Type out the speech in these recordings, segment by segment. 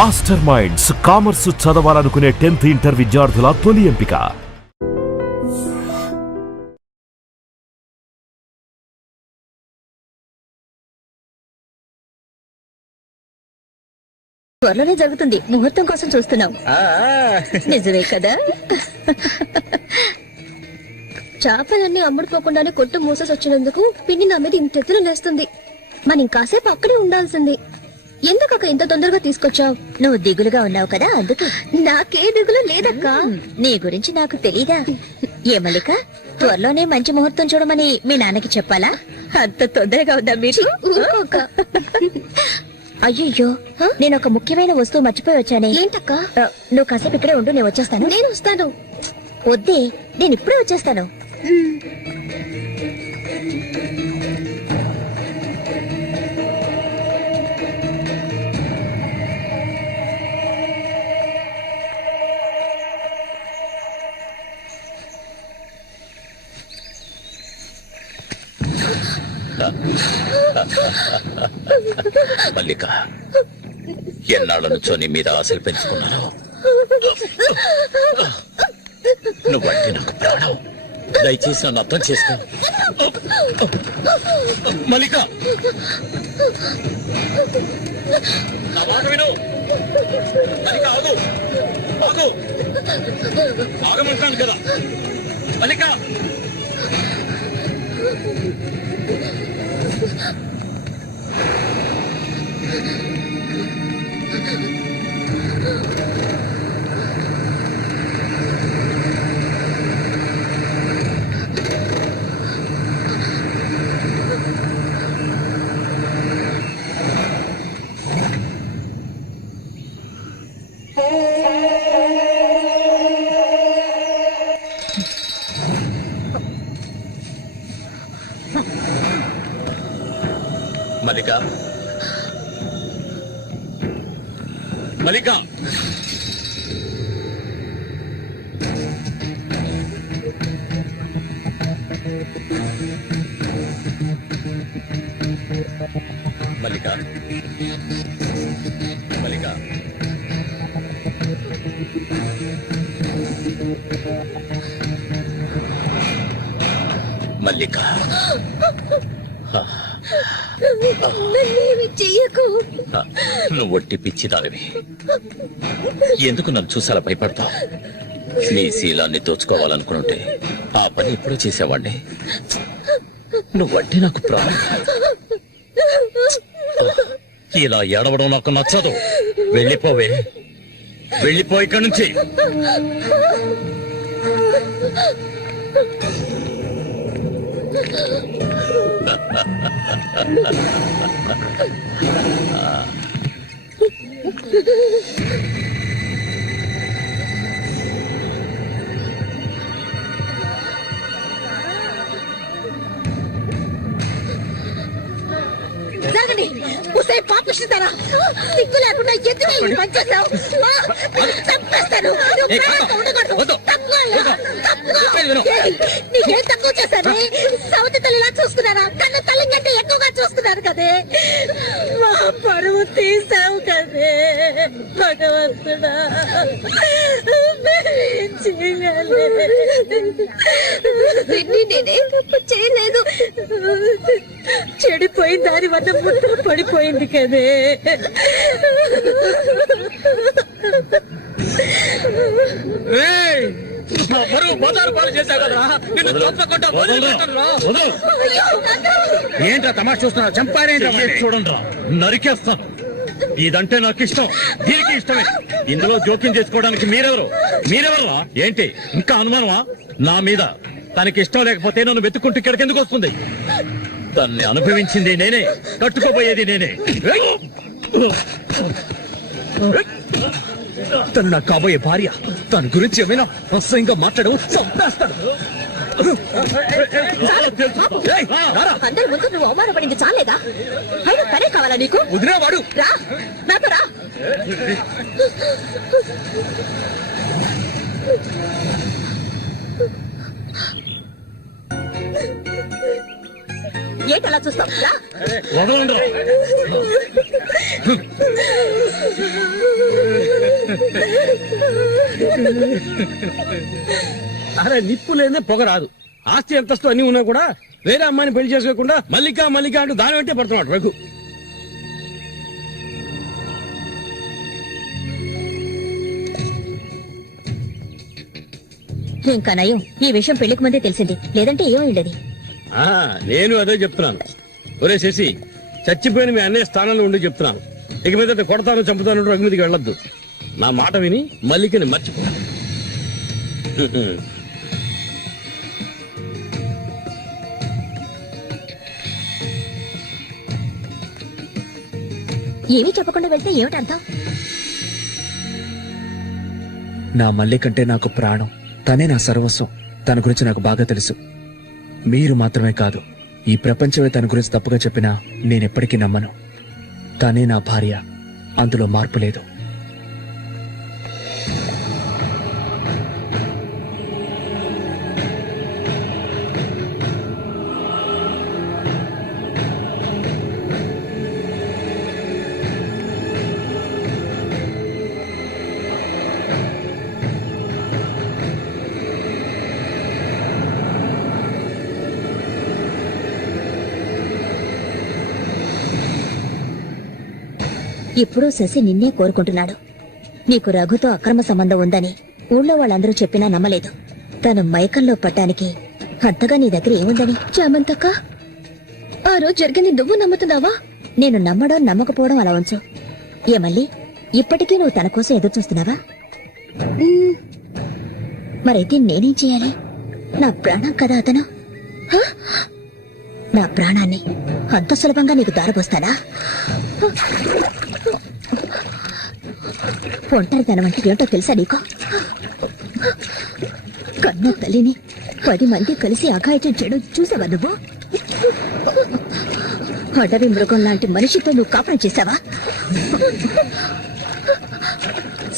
Master minds commerce చదవాలనుకునే 10th inter విద్యార్థుల తొలి ఎంపిక. త్వరలోనే జరుగుతుంది. ముహూర్తం కోసం చూస్తున్నాం. నిజమే కదా? చేపలన్నీ అమ్ముడుపోకుండానే కొట్టు మూసేసి వచ్చినందుకు పిన్ని నా మీద ఇంతెత్తున లేస్తుంది. మనం ఇంకాసేపు అక్కడే ఉండాల్సింది. ఎందుకక్క ఇంత తొందరగా తీసుకొచ్చావు? నువ్వు దిగులుగా ఉన్నావు కదా, అందుకు. నాకే దిగులు లేదక్క. నీ గురించి నాకు తెలీదా? ఏ మల్లిక, త్వరలోనే మంచి ముహూర్తం చూడమని మీ నాన్నకి చెప్పాలా? అంత తొందరగా ఉందా మీరు? అయ్యో, నేను ఒక ముఖ్యమైన వస్తువు మర్చిపోయి వచ్చానే. ఏంటక్క? నువ్వు కాసేపు ఇక్కడే ఉండు, నేను వచ్చేస్తాను. నేను వస్తాను. వద్దే, నేను ఇప్పుడే వచ్చేస్తాను. మల్లిక, ఎన్నాళ్ళ నుంచో నీ మీద ఆశలు పెంచుకున్నాను. నువ్వంటే నాకు ప్రాణం. దయచేసి నన్ను అర్థం చేసుకో. మల్లిక, నా మాట విను. మల్లిక, ఆగు ఆగు, ఆగమంటాను కదా. మల్లిక, మల్లిక, మల్లిక, మల్లిక, మల్లిక, మల్లిక, చెయ్యకు. నువ్వు ఒట్టి పిచ్చిదానివి. ఎందుకు నన్ను చూసాలా భయపడతావు? నీ శీలాన్ని దోచుకోవాలనుకుంటే ఆ పని ఎప్పుడూ చేసేవాడిని. నువ్వంటే నాకు ప్రాణం. ఇలా ఏడవడం నాకు నచ్చదు. వెళ్ళిపోవే, వెళ్ళిపో ఇక్కడి నుంచి. జరగండి. ఉసే పాపిస్తారా? సిగ్గు లేకుండా ఎందుకు పనిచేస్తావు? చంపేస్తాను. నీకేం తక్కువ చేశాను? సౌతి తల్లిలా చూసుకున్నారా? కన్న తల్లి కంటే ఎక్కువగా చూసుకున్నారు కదే. మా పరువు తీసావు కదే భగవంతుడా. నేనే తప్పు చేయలేదు. చెడిపోయి దాని వల్ల ముద్ర పడిపోయింది కదే. ఏంట్రా తమాష చూస్తున్నా? చంపారే చూడండి, నరికేస్తాను. ఇదంటే నాకు ఇష్టం, దీనికి ఇష్టమే. ఇందులో జోక్యం చేసుకోవడానికి మీరెవరు? ఏంటి ఇంకా అనుమానమా నా మీద? తనకి ఇష్టం లేకపోతే నన్ను వెతుక్కుంటూ ఇక్కడికి ఎందుకు వస్తుంది? తన్ని అనుభవించింది నేనే, కట్టుకోబోయేది నేనే. తను నాకు కాబోయే భార్య. తన గురించి ఏమైనా అసహ్యంగా మాట్లాడు, చంపేస్తాడు. అందరి ముందు నువ్వు అవమానపడింది చాలేదా? అయినా తనే కావాలా నీకు? వదిలేవాడు. రా, నాతో రా. ఏంటలా చూస్తావు? రా. అరే నిప్పు లేదే పొగ రాదు. ఆస్తి అంతస్తు అన్ని ఉన్నా కూడా వేరే అమ్మాయిని పెళ్లి చేసుకోకుండా మల్లిక మల్లిక అంటూ దాని వెంటే పడుతున్నాడు రఘు. ఇంకా నయం ఈ విషయం పెళ్లికి ముందే తెలిసింది, లేదంటే ఏమైండది. నేను అదే చెప్తున్నాను. ఒరే శశి, చచ్చిపోయిన మీ అన్నయ్య స్థానంలో ఉండి చెప్తున్నాను, ఇక మీద కొడతాను చంపుతాను రఘు మీదకి వెళ్ళొద్దు. నా మాట విని మల్లికని మర్చిపో. ఏమీ చెప్పకుండా వెళ్తే ఏమిటి అర్థం? నా మల్లికంటే నాకు ప్రాణం, తనే నా సర్వస్వం. తన గురించి నాకు బాగా తెలుసు. మీరు మాత్రమే కాదు, ఈ ప్రపంచమే తన గురించి తప్పుగా చెప్పినా నేనెప్పటికీ నమ్మను. తనే నా భార్య, అందులో మార్పు లేదు. ఇప్పుడు శశి నిన్నే కోరుకుంటున్నాడు. నీకు రఘుతో అక్రమ సంబంధం ఉందని ఊళ్ళో వాళ్ళందరూ చెప్పినా నమ్మలేదు. తను మైకంలో పట్టానికి అంతగా నీ దగ్గర ఏముందని. చామంతక్క, ఆ రోజు జరిగింది నువ్వు నమ్ముతున్నావా? నేను నమ్మడం నమ్మకపోవడం అలా ఉంచు. ఏమల్లి, ఇప్పటికీ నువ్వు తన కోసం ఎదురు చూస్తున్నావా? మరైతే నేనేం చేయాలి? నా ప్రాణం కదా అతను. నా ప్రాణాన్ని అంత సులభంగా నీకు దారపోస్తానా? ఒంటరితనం అంటే ఏంటో తెలుసా నీకు? కన్న తల్లిని 10 మంది కలిసి అఘాయిత్యం చేయడం చూసావా నువ్వు? అడవి మృగం లాంటి మనిషితో నువ్వు కాపురం చేశావా?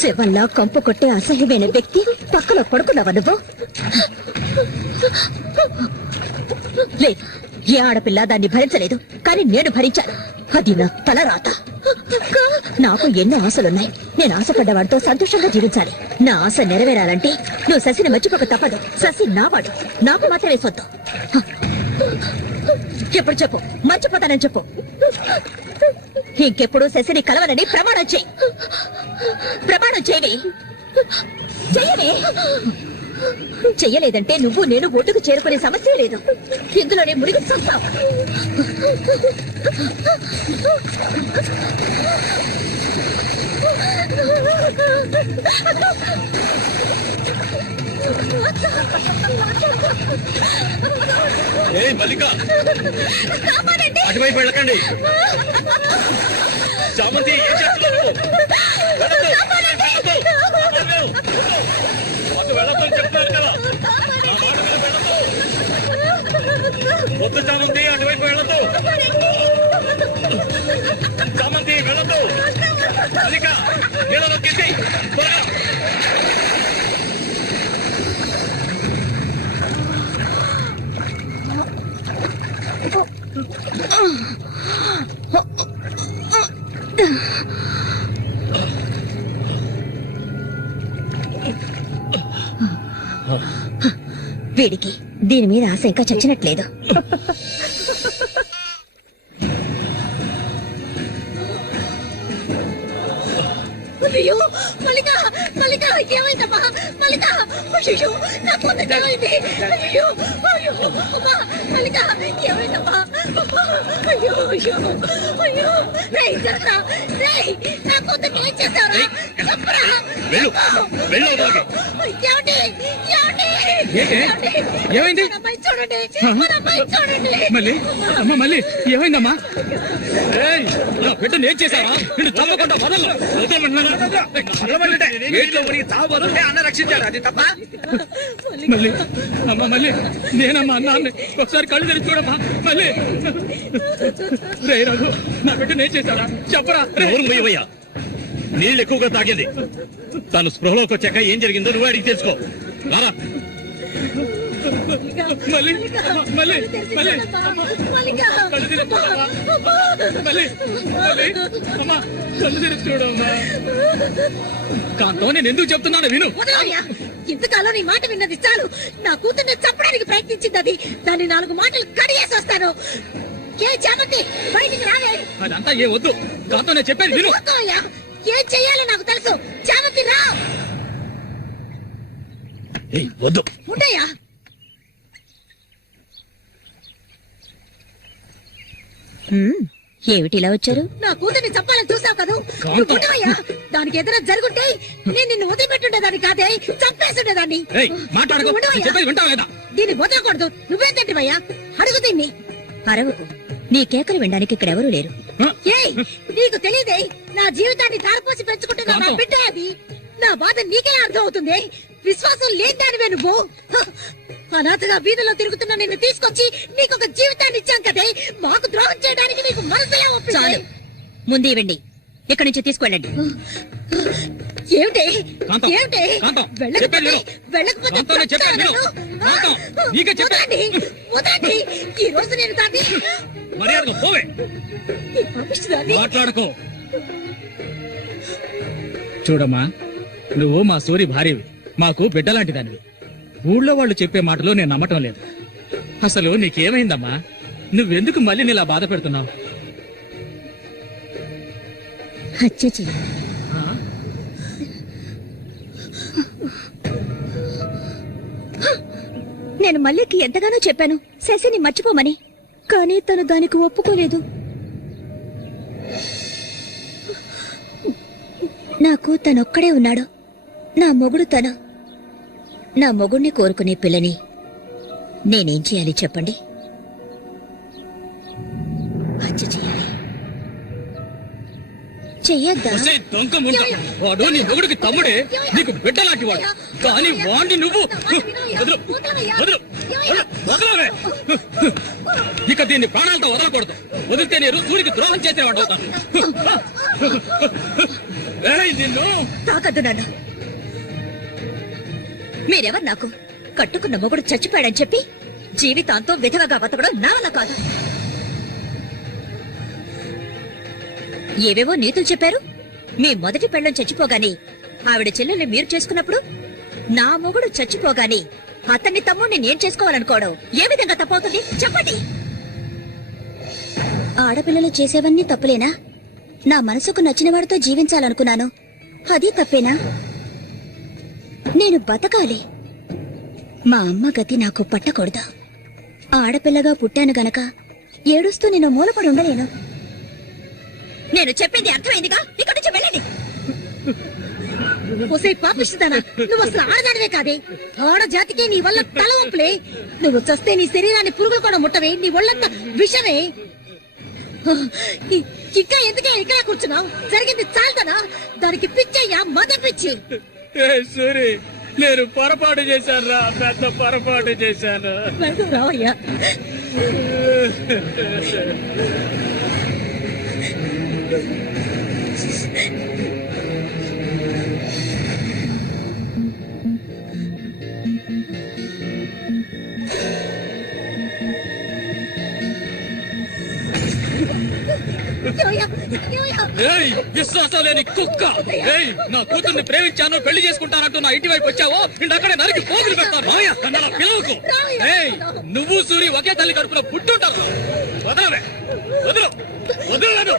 శివల్లా కంపు కొట్టే అసహ్యమైన వ్యక్తి పక్కలో పడుకున్నావా నువ్వు? లేదు, ఏ ఆడపిల్ల దాన్ని భరించలేదు, కానీ నేను భరించాను. అది నా తలరాత. నాకు ఎన్నో ఆశలున్నాయి. నేను ఆశపడ్డవాడితో సంతోషంగా జీవించాలి. నా ఆశ నెరవేరాలంటే నువ్వు శశిని మర్చిపోక తప్పదు. శశి నావాడు, నాకు మాత్రమే సొంతం. ఎప్పుడు చెప్పు, మర్చిపోతానని చెప్పు. ఇంకెప్పుడు శశిని కలవనని ప్రమాణం చేయి. ప్రమాణం చేయవి. చెయ్యవి. చెయ్యలేదంటే నువ్వు నేను ఒడ్డుకు చేరుకునే సమస్య లేదు. ఇందులోనే మునిగి చూస్తావు. మల్లిక, అటువైపు వెళ్ళకండి. చామంతి, ఏం చేస్తున్నావు? వెళ్ళొద్దని చెప్తున్నారు కదా. వద్దు చామంతి, అటువైపు వెళ్ళొద్దు. చామంతి వెళ్ళొద్దు. మల్లిక, నీళ్ళలో కింది త్వరగా. వీడికి దీని మీద ఆశ ఇంకా చచ్చినట్లేదు. అయ్యో మల్లిక, మల్లిక ఏమైందమ్మా? మల్లిక, అయ్యో నా కూతురు ఏమైంది? అయ్యో అయ్యో అమ్మా, మల్లిక ఏమైందమ్మా? అయ్యో అయ్యో అయ్యో, రేయ్ జరరా, రేయ్ నా కూతురు ఏం చేశారా? చెప్పరా. ఏమండి, ఏమండి, ఏమైంది? మన అమ్మాయి చూడండి, మన అమ్మాయి చూడండి. మళ్ళీ అమ్మ, మళ్ళీ ఏమైందమ్మా? బిడ్డ నేను చేశావా? నిన్ను చంపకుండా అన్న రక్షించాడు, అది తప్ప. మళ్ళీ అమ్మ, మళ్ళీ నేనమ్మా అన్నాన్ని ఒకసారి కళ్ళు తెరిచి చూడమ్మా. మళ్ళీ రే రఘు, నా బిడ్డ నేను చేశాడా? చెప్పరా. ఎవరు పోయవయ్యా? నీళ్ళు ఎక్కువగా తాగేది. తను స్పృహలోకి వచ్చాక ఏం జరిగిందో నువ్వు అడిగి తెలుసుకో. రారా. మళ్ళీ మళ్ళీ మళ్ళీ కళ్ళు తెరుచుకోవమ్మా మళ్ళీ మళ్ళీ అమ్మా కళ్ళు తెరిచి చూడమ్మా కాంతం నేను ఎందుకు చెప్తున్నాను విను ఇంతకాలం నీ మాట విన్నది చాలు. నా కూతుర్ని చంపడానికి ప్రయత్నించింది అది. దాన్ని 4 మాటలు కడిగేసి వస్తాను. ఏ చామంతి బయటికి రాలే. అదంతా ఏ వద్దు కాంతం నేను చెప్పేది విను. వద్దయ్యా, ఏం చెయ్యాలో నాకు తెలుసు. చామంతి రా. వద్దు ఉండయ్యా. ఏమిటి ఇలా వచ్చారు? నా కూతుర్ని చంపాలని చూసావు కదా. కాంతం. ఉండవయ్యా, దానికి ఏదైనా జరుగుంటే నేను నిన్ను వదిలిపెట్టుండేదాన్ని కాదే, చంపేస్తుండేదాన్ని. మాట్లాడుకో ఉండవయ్యా. చెప్పేది వింటావా లేదా? దీన్ని వదలకూడదు. నువ్వేం తింటివయ్యా? అడుగు దీన్ని. అరవకు. నీ కేకలు వినడానికి ఇక్కడెవరూ లేరు. ఏయ్, నీకు తెలియదే, నా జీవితాన్ని ధారపోసి పెంచుకుంటున్న నా కాంతం. బిడ్డ అది. నా బాధ నీకే అర్థం అవుతుంది. విశ్వాసం లేదానివే నువ్వు. అనాథగా వీధిలో తిరుగుతున్న నిన్ను తీసుకొచ్చి నీకు ఒక జీవితాన్ని ఇచ్చాం కదే. మాకు ద్రోహం చేయడానికి నీకు మనసులే ఒప్పింది. చాలు. ముందు ఇవ్వండి. ఇక్కడి నుంచి తీసుకెళ్ళండి. ఏమిటి కాంతం, ఏమిటి? కాంతం, వెళ్ళకపోతే చెప్పేది విను. వెళ్ళకపోతే కాంతం, నేను చెప్పేది విను. కాంతం, నీకే చెప్పే- వదలండి, వదలండి. ఈ రోజు నేను దాన్ని మర్యాదగా పోవే ఈ పంపిస్తుందాన్ని. మాట్లాడుకో. చూడమ్మా, నువ్వు మా సూరి భార్యవి, మాకు బిడ్డలాంటి దానివి. ఊళ్ళో వాళ్ళు చెప్పే మాటలు నేను నమ్మటం లేదు. అసలు నీకేమైందమ్మా? నువ్వెందుకు మళ్ళీ నీలా బాధ పెడుతున్నావు? హత్య చెయ్యి. నేను మల్లికి ఎంతగానో చెప్పాను శశిని మర్చిపోమని, కానీ తను దానికి ఒప్పుకోలేదు. నాకు తనొక్కడే ఉన్నాడు. నా మొగుడు తను. నా మొగుణ్ణి కోరుకునే పిల్లని నేనేం చేయాలి చెప్పండి? హత్య చేయాలి. చెయ్యొద్దా? ఒసేయ్ దొంగ ముంజ, వాడు నీ మొగుడికి తమ్ముడే, నీకు బిడ్డలాంటి వాడు. కానీ వాణ్ణి నువ్వు వదలు, వదలు, వదలు, వదలవే. ఇక దీన్ని ప్రాణాలతో వదలకూడదు. వదిలితే నేను సూరికి ద్రోహం చేసేవాడు అవుతాను. ఏయ్, నిన్ను తాకద్దు నన్ను. మీరెవరు నాకు? కట్టుకున్న మొగుడు చచ్చిపోయాడని చెప్పి జీవితాంతం విధవగా బతకడం నా వల్ల కాదు. ఏవేవో నీతులు చెప్పారు. మీ మొదటి పెళ్ళం చచ్చిపోగాని ఆవిడ చెల్లెల్ని మీరు చేసుకున్నప్పుడు నా మొగుడు చచ్చిపోగాని అతన్ని తమ్ముడిని నేను చేసుకోవాలనుకోవడం ఏ విధంగా తప్పవుతుంది చెప్పండి? ఆడపిల్లలు చేసేవన్నీ తప్పులేనా? నా మనసుకు నచ్చిన వాడితో జీవించాలనుకున్నాను, అది తప్పేనా? నేను బతకాలి. మా అమ్మ గతి నాకు పట్టకూడదు. ఆడపిల్లగా పుట్టాను గనక ఏడుస్తూ నేను మూలపడి ఉండలేను. నేను చెప్పింది అర్థమైందిగా? ఇక్కడి నుంచి వెళ్ళండి. ఒసే పాపిస్తానా, నువ్వు అసలు ఆడదానివే కాదే. ఆడ జాతికే నీ వల్ల తల వంపులే. నువ్వు చస్తే నీ శరీరాన్ని పురుగులు కూడా ముట్టవే. నీ ఒళ్ళంతా విషమే. ఇంకా ఎందుకే ఇక్కడ కూర్చున్నావు? జరిగింది చాలుతానా? దానికి పిచ్చయ్యా, మద పిచ్చి. సూరి, నేను పొరపాటు చేశాను రా, పెద్ద పొరపాటు చేశాను. వెళ్తూ రావయ్యా. ఏయ్, విశ్వాసం లేని కుక్క! ఏయ్, నా కూతుర్ని ప్రేమించాను, పెళ్లి చేసుకుంటానంటూ నా ఇంటి వైపు వచ్చావో అక్కడే నరికి పోగులు పెడతాను. నన్ను అలా పిలవకు. ఏయ్, నువ్వు సూరి ఒకే తల్లి కడుపులో పుట్టుంటారు. వదలవే, వదలు, వదలలేదు.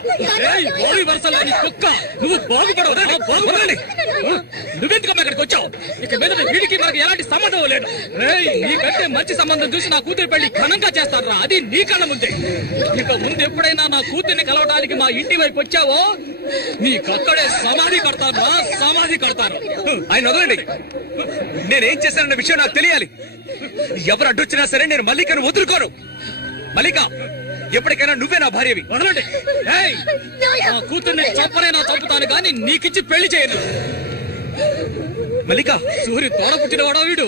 ఏయ్, ఓరి వరుస లేని కుక్క, నువ్వు బాగుపడవు. బాగుపడాలి. నువ్వెందుకమ్మా ఇక్కడికి వచ్చావు? ఇక మీద వీడికి మనకి ఎలాంటి సంబంధం లేదు. ఏయ్, నీకంటే మంచి సంబంధం చూసి నా కూతురి పెళ్లి ఘనంగా చేస్తాను రా, అది నీ కళ్ళ ముందే. ఇక ముందు ఎప్పుడైనా నా కూతుర్ని కలవడానికి మా ఇంటి వైపు వచ్చావో నీకక్కడే సమాధి కడతాను రా, సమాధి కడతాను. ఆయన వదలండి. నేనేం చేశానన్న విషయం నాకు తెలియాలి. ఎవరు అడ్డొచ్చినా సరే నేను మల్లికను వదులుకోను. మల్లిక, ఎప్పటికైనా నువ్వే నా భార్యవి. వదలండి. ఏయ్, నా కూతుర్ని చంపనైనా చంపుతాను కానీ నీకిచ్చి పెళ్లి చేయను. మల్లిక, సూరి తోడ పుట్టినవాడా వీడు?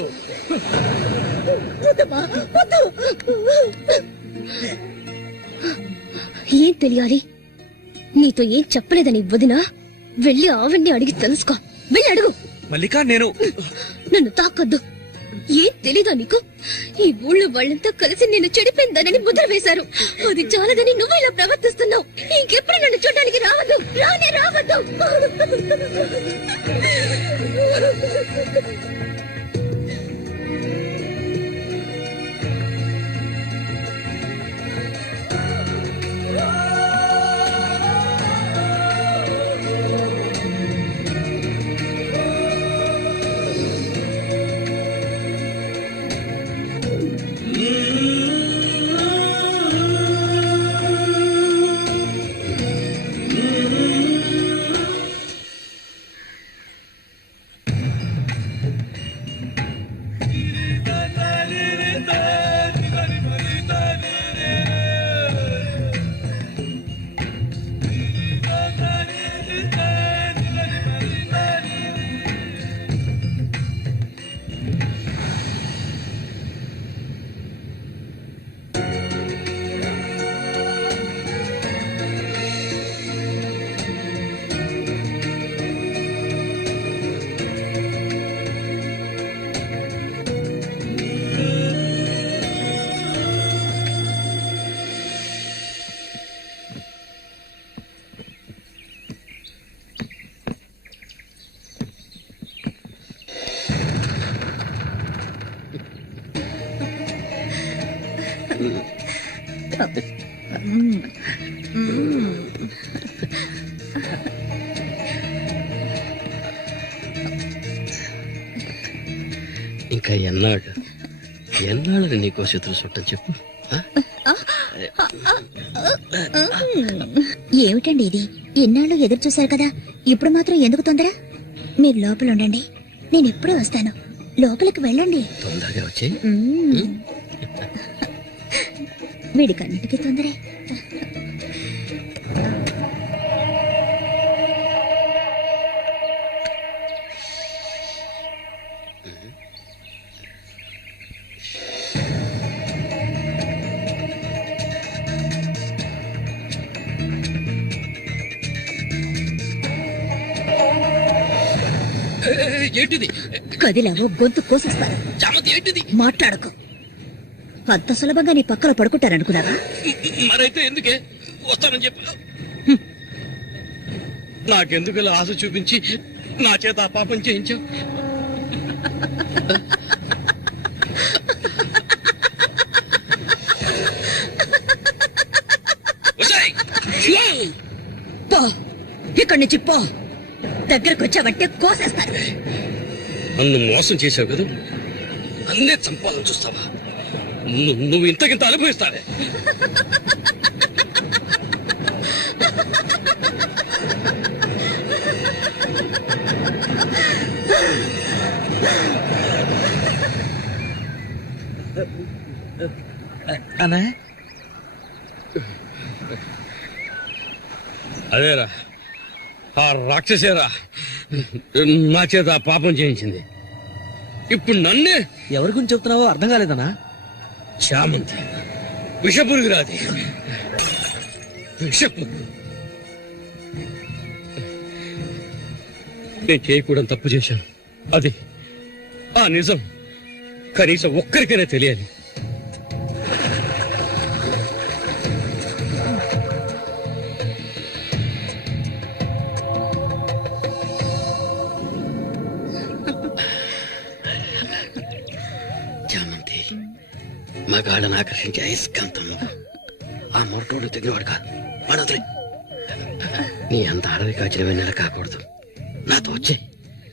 ఏం తెలియాలి? నీతో ఏం చెప్పలేదని వదినా? వెళ్ళి ఆవిడ్ని అడిగి తెలుసుకో. వెళ్ళి అడుగు. మల్లిక, నేను నన్ను తాకొద్దు. ఏం తెలీదా నీకు? ఈ ఊళ్ళో వాళ్ళంతా కలిసి నేను చెడిపోయిందనని ముద్ర వేశారు. అది చాలదని నువ్వు ఇలా ప్రవర్తిస్తున్నావు. ఇంకెప్పుడు నన్ను చూడడానికి రావద్దు, రానే రావద్దు. ఇంకా ఎన్నాళ్ళని నీకో శత్రు చుట్టం చెప్పు. ఏమిటండి ఇది? ఎన్నాళ్ళు ఎదురు చూశారు కదా, ఇప్పుడు మాత్రం ఎందుకు తొందర? మీరు లోపల ఉండండి, నేను ఎప్పుడే వస్తాను. లోపలికి వెళ్ళండి. తొందరగా వచ్చి వీడికన్నిటికీ తొందరే. ఏంటిది? కదిలావో గొంతు కోసేస్తాను. చామతి ఏంటిది? మాట్లాడకు. అంత సులభంగా నీ పక్కన పడుకుంటారనుకున్నావా? మరైతే ఎందుకే వస్తానని చెప్పు. నాకెందుకు ఇలా ఆశ చూపించి నా చేత ఆ పాపం చేయించావు? ఏయ్! పో, ఇక్కడి నుంచి పో. దగ్గరకు వచ్చావంటే కోసేస్తాను. నన్ను మోసం చేశావు కదా, అన్నే చంపాలని చూస్తావా? నువ్వు ఇంతకింత అనుభవిస్తావే. అన్నా అదేరా, ఆ రాక్షసేరా నా చేత ఆ పాపం చేయించింది. ఇప్పుడు నన్నే ఎవరి గురించి చెప్తున్నావో అర్థం కాలేదన్నా. చామంతి విషపురుగురాది, విషపు. నేను చేయకూడదు తప్పు చేశాను. అది ఆ నిజం కనీసం ఒక్కరికైనా తెలియాలి. చామంతి మగాళ్ళని ఆకర్షించే అయస్కాంతం నువ్వు. ఆ మొరటోడు తెగినవాడు కాదు, వాడొదిలే. నీ అంత అడవి కాచిన వెన్నెల కాకూడదు. నాతో వచ్చే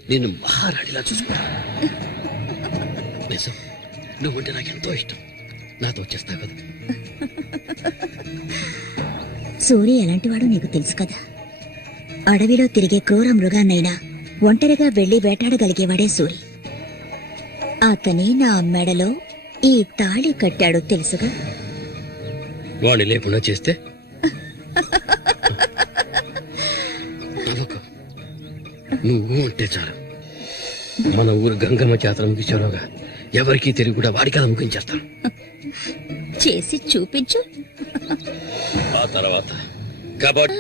నేను మహారాణిలా చూసుకుంటా. నిజం, నువ్వంటే నాకెంతో ఇష్టం. నాతో వచ్చేస్తావు కదా. సూర్య ఎలాంటివాడో నీకు తెలుసు కదా. అడవిలో తిరిగే క్రూర మృగాన్నైనా ఒంటరిగా వెళ్లి వేటాడగలిగేవాడే సూరి. అతనే నా మెడలో ఈ తాళి కట్టాడు తెలుసుగా. వాడిని లేకుండా చేస్తే నమ్మకం నువ్వు ఉంటే చాలు. మన ఊరు గంగమ్మ జాతర ముగించేలోగా ఎవరికీ తెలివి కూడా వాడికి అది ముగించేస్తాను. చేసి చూపించు. ఆ తర్వాత కబడ్డీ